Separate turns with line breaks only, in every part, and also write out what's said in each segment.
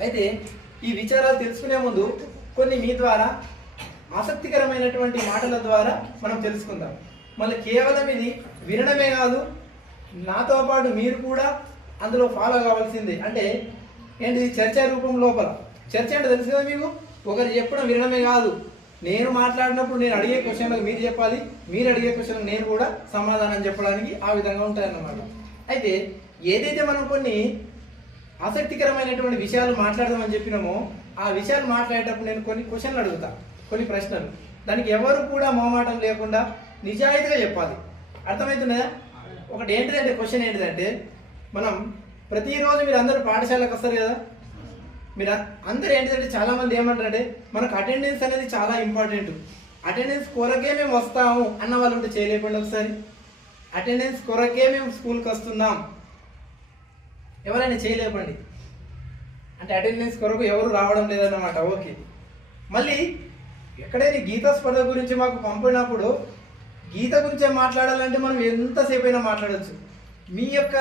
అయితే ఈ విచారాలు తెలుసుకునే ముందు కొన్ని మీ ద్వారా ఆసక్తికరమైనటువంటి మాటల ద్వారా మనం తెలుసుకుందాం. మళ్ళీ కేవలం ఇది వినడమే కాదు నాతో పాటు మీరు కూడా అందులో ఫాలో కావాల్సిందే. అంటే ఏంటిది? చర్చ రూపం లోపల. చర్చ అంటే తెలుసు కదా మీకు? ఒకరు చెప్పడం వినడమే కాదు. నేను మాట్లాడినప్పుడు నేను అడిగే క్వశ్చన్లకు మీరు చెప్పాలి. మీరు అడిగే క్వశ్చన్లకు నేను కూడా సమాధానం చెప్పడానికి ఆ విధంగా ఉంటాయన్నమాట. అయితే ఏదైతే మనం కొన్ని ఆసక్తికరమైనటువంటి విషయాలు మాట్లాడదామని చెప్పినామో ఆ విషయాలు మాట్లాడేటప్పుడు నేను కొన్ని క్వశ్చన్లు అడుగుతా కొన్ని ప్రశ్నలు. దానికి ఎవరు కూడా మొహమాటం లేకుండా నిజాయితీగా చెప్పాలి. అర్థమవుతుందా? ఒకటి ఏంటిదంటే క్వశ్చన్ ఏంటిదంటే మనం ప్రతిరోజు మీరు అందరూ పాఠశాలకు వస్తారు కదా? మీరు అందరూ ఏంటిదంటే చాలామంది ఏమంటారంటే మనకు అటెండెన్స్ అనేది చాలా ఇంపార్టెంట్. అటెండెన్స్ కొరకే మేము వస్తాము అన్న వాళ్ళు ఉంటే చేయలేకుండా ఒకసారి. అటెండెన్స్ కొరకే మేము స్కూల్కి వస్తున్నాం. ఎవరైనా చేయలేపండి. అంటే అటెండెన్స్ కొరకు ఎవరు రావడం లేదన్నమాట ఓకే. మళ్ళీ ఎక్కడైనా గీత స్పర్ధ గురించి మాకు పంపినప్పుడు గీత గురించే మాట్లాడాలంటే మనం ఎంతసేపు అయినా మాట్లాడవచ్చు మీ యొక్క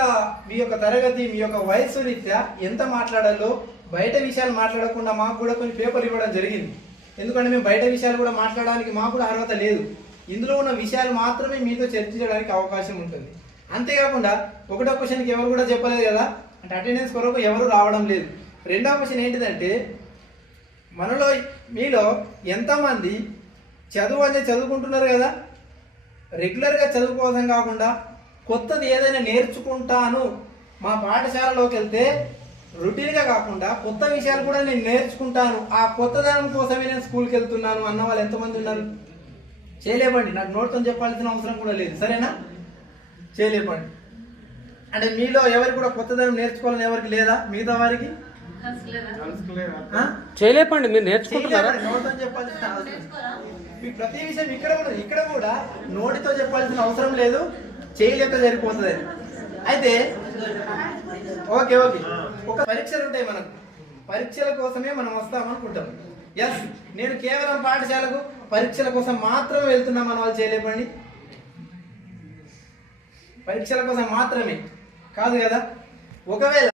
మీ యొక్క తరగతి మీ యొక్క వయస్సు రీత్యా ఎంత మాట్లాడాలో బయట విషయాలు మాట్లాడకుండా మాకు కూడా కొన్ని పేపర్లు ఇవ్వడం జరిగింది. ఎందుకంటే మేము బయట విషయాలు కూడా మాట్లాడడానికి మాకు కూడా అర్హత లేదు. ఇందులో ఉన్న విషయాలు మాత్రమే మీతో చర్చించడానికి అవకాశం ఉంటుంది. అంతేకాకుండా ఒకటో క్వశ్చన్కి ఎవరు కూడా చెప్పలేదు కదా? అంటే అటెండెన్స్ కొరకు ఎవరు రావడం లేదు. రెండో క్వశ్చన్ ఏంటిదంటే మనలో మీలో ఎంతమంది చదువు అనేది చదువుకుంటున్నారు కదా? రెగ్యులర్గా చదువుకోవడం కాకుండా కొత్తది ఏదైనా నేర్చుకుంటాను. మా పాఠశాలలోకి వెళ్తే రొటీన్గా కాకుండా కొత్త విషయాలు కూడా నేను నేర్చుకుంటాను. ఆ కొత్తదనం కోసమే నేను స్కూల్కి వెళ్తున్నాను అన్న వాళ్ళు ఎంతమంది ఉన్నారు? చేయలేపండి. నాకు నోట్తో చెప్పాల్సిన అవసరం కూడా లేదు. సరేనా? చేయలేపండి. అంటే మీలో ఎవరికి కూడా కొత్తదనం నేర్చుకోవాలని ఎవరికి లేదా? మిగతా వారికి?
చేయలేపండి మీరు నేర్చుకుంటున్నారా?
నోటితో చెప్పాల్సిన అవసరం మీకు ప్రతి విషయం ఇక్కడ కూడా ఇక్కడ కూడా నోటితో చెప్పాల్సిన అవసరం లేదు. చేయలేక సరిపోతుంది. అయితే ఓకే ఓకే. ఒక పరీక్షలు ఉంటాయి మనకు. పరీక్షల కోసమే మనం వస్తాం అనుకుంటాం. ఎస్ నేను కేవలం పాఠశాలకు పరీక్షల కోసం మాత్రమే వెళ్తున్నాం మన వాళ్ళు చేయలేపండి. పరీక్షల కోసం మాత్రమే. కాదు కదా? ఒకవేళ